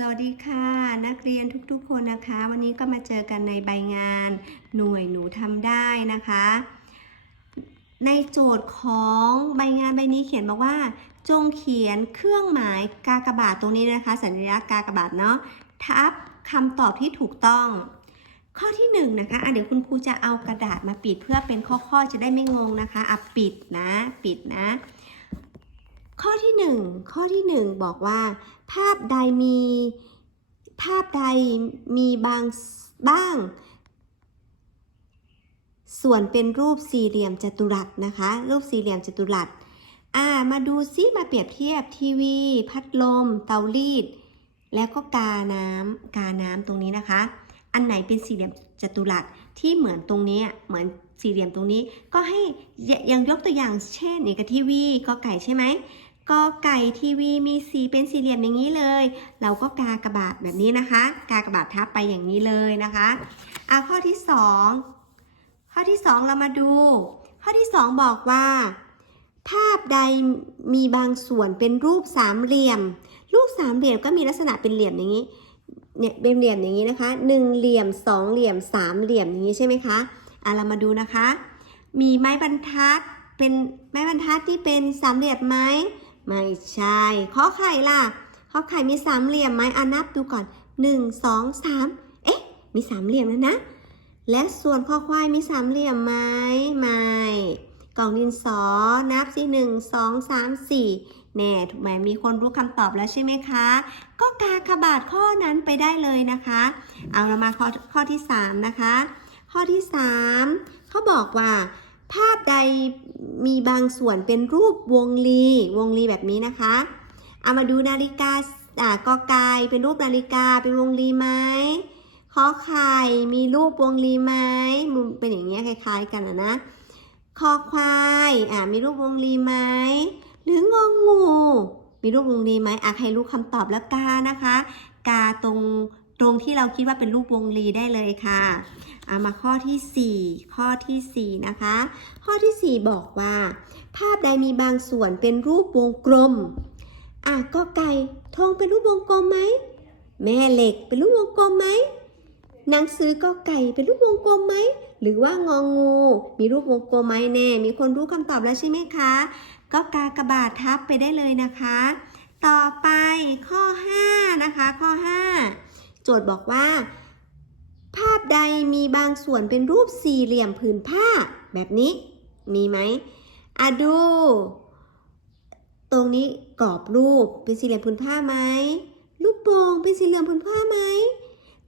สวัสดีค่ะ นักเรียนทุกๆคนนะคะ วันนี้ก็มาเจอกันในใบงานหน่วยหนูทำได้นะคะ ในโจทย์ของใบงานใบนี้เขียนบอกว่า จงเขียนเครื่องหมายกากบาทตรงนี้นะคะ สัญลักษณ์กากบาทเนาะทับคำตอบที่ถูกต้อง ข้อที่หนึ่งนะคะะเดี๋ยวคุณครูจะเอากระดาษมาปิดเพื่อเป็นข้อๆจะได้ไม่งงนะคะอะปิดนะ ปิดนะ ข้อที่หนึ่งข้อที่หนึ่งบอกว่า ภาพใดมี ภาพใดมีบางบ้าง ส่วนเป็นรูปสี่เหลี่ยมจัตุรัสนะคะ รูปสี่เหลี่ยมจัตุรัสอ่ามาดูซิมาเปรียบเทียบทีวี พัดลม เตารีด แล้วก็กาน้ำกาน้ำตรงนี้นะคะ อันไหนเป็นสี่เหลี่ยมจัตุรัสที่เหมือนตรงนี้เหมือนสี่เหลี่ยมตรงนี้ก็ให้ยยังยกตัวอย่างเช่นนี่กับทีวีก็ไก่ใช่ไหม กอไก่ทีวีมีสีเป็นสี่เหลี่ยมอย่างนี้เลย เราก็กากระบาดแบบนี้นะคะ กากระบาดทับไปอย่างนี้เลยนะคะเอาข้อที่สองข้อที่สองเรามาดู ข้อที่สองบอกว่า ภาพใดมีบางส่วนเป็นรูปสามเหลี่ยม รูปสามเหลี่ยมก็มีลักษณะเป็นเหลี่ยมอย่างนี้เนี่ยเป็นเหลี่ยมอย่างนี้นะคะหนึ่งเหลี่ยมสองเหลี่ยมสามเหลี่ยมอย่างนี้ใช่ไหมคะอะเรามาดูนะคะ มีไม้บรรทัดเป็นไม้บรรทัดที่เป็นสามเหลี่ยมไหม ไม่ใช่ข้อไข่ล่ะข้อไข่มีสามเหลี่ยมไหมอะนับดูก่อน1 2 3เอ๊ะ มีสามเหลี่ยมแล้วนะ และส่วนข้อควายมีสามเหลี่ยมไหมไม่ กล่องดินสอ นับสิหนึ่งสองสามสี่แน่ถูกไหมมีคนรู้คำตอบแล้วใช่ไหมคะ ก็กากบาทข้อนั้นไปได้เลยนะคะ เอาเรามาข้อข้อที่สามนะคะ ข้อที่สามเขาบอกว่า ภาพใดมีบางส่วนเป็นรูปวงลี วงลีแบบนี้นะคะ เอามาดูนาฬิกาอ่ากอไก่เป็นรูปนาฬิกาเป็นวงลีไหมขอไข่มีรูปวงลีไหมมันเป็นอย่างเงี้ยคล้าย ๆ กันนะนะคอควายอ่ามีรูปวงลีไหมหรืององู มีรูปวงลีไหมอะใครรู้คำตอบแล้วกานะคะ กาตรง ตรงที่เราคิดว่าเป็นรูปวงลีได้เลยค่ะามาข้อที่ 4 ข้อทีสี่4 นะคะ ข้อทีสี่ 4 บอกว่า ภาพใดมีบางส่วนเป็นรูปวงกลมอะก็ไก่ธงเป็นรูปวงกลมไหมแม่เหล็กเป็นรูปวงกลมไหมหนังสือก็ไก่เป็นรูปวงกลมไหมหรือว่างองู มีรูปวงกลมไหมแน่ มีคนรู้คำตอบแล้วใช่ไหมคะ ก็กากระบาททับไปได้เลยนะคะ ต่อไปข้อ 5 นะคะ ข้อ 5 โจทย์บอกว่า ภาพใดมีบางส่วนเป็นรูปสี่เหลี่ยมผืนผ้า แบบนี้ มีไหมอะดู ตรงนี้กรอบรูปเป็นสี่เหลี่ยมผืนผ้าไหมลูกโป่งเป็นสี่เหลี่ยมผืนผ้าไหม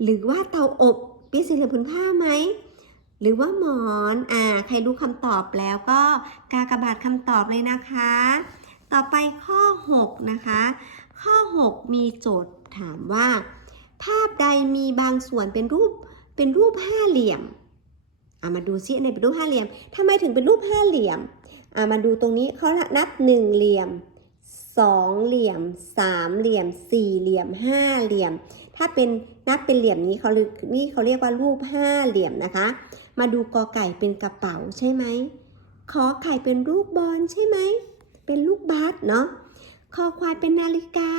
หรือว่าเตาอบเป็นสี่เหลี่ยมผืนผ้าไหมหรือว่าหมอน อ่า ใครรู้คำตอบแล้วก็กากบาทคำตอบเลยนะคะ ต่อไปข้อ 6 นะคะ ข้อ 6 มีโจทย์ถามว่า ภาพใดมีบางส่วนเป็นรูปเป็นรูปห้าเหลี่ยมอามาดูซิอันไหนเป็นรูปห้าเหลี่ยมทำไมถึงเป็นรูปห้าเหลี่ยมอามาดูตรงนี้เขานับหนึ่งเหลี่ยมสองเหลี่ยมสามเหลี่ยมสี่เหลี่ยมห้าเหลี่ยม ถ้าเป็นนับเป็นเหลี่ยมนี้เขาเรียกนี่เขาเรียกว่ารูปห้าเหลี่ยมนะคะ มาดูกอไก่เป็นกระเป๋าใช่ไหมขอไข่เป็นรูปบอลใช่ไหมเป็นลูกบาสเนาะ คอควายเป็นนาฬิกา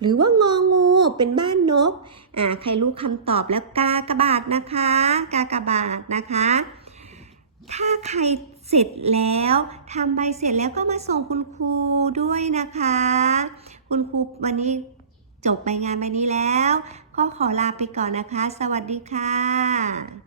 หรือว่างองูเป็นบ้านนก อ่า ใครรู้คำตอบแล้วกากบาทนะคะ กากบาทนะคะ ถ้าใครเสร็จแล้วทำใบเสร็จแล้วก็มาส่งคุณครูด้วยนะคะ คุณครูวันนี้จบใบงานใบนี้แล้ว ก็ขอลาไปก่อนนะคะ สวัสดีค่ะ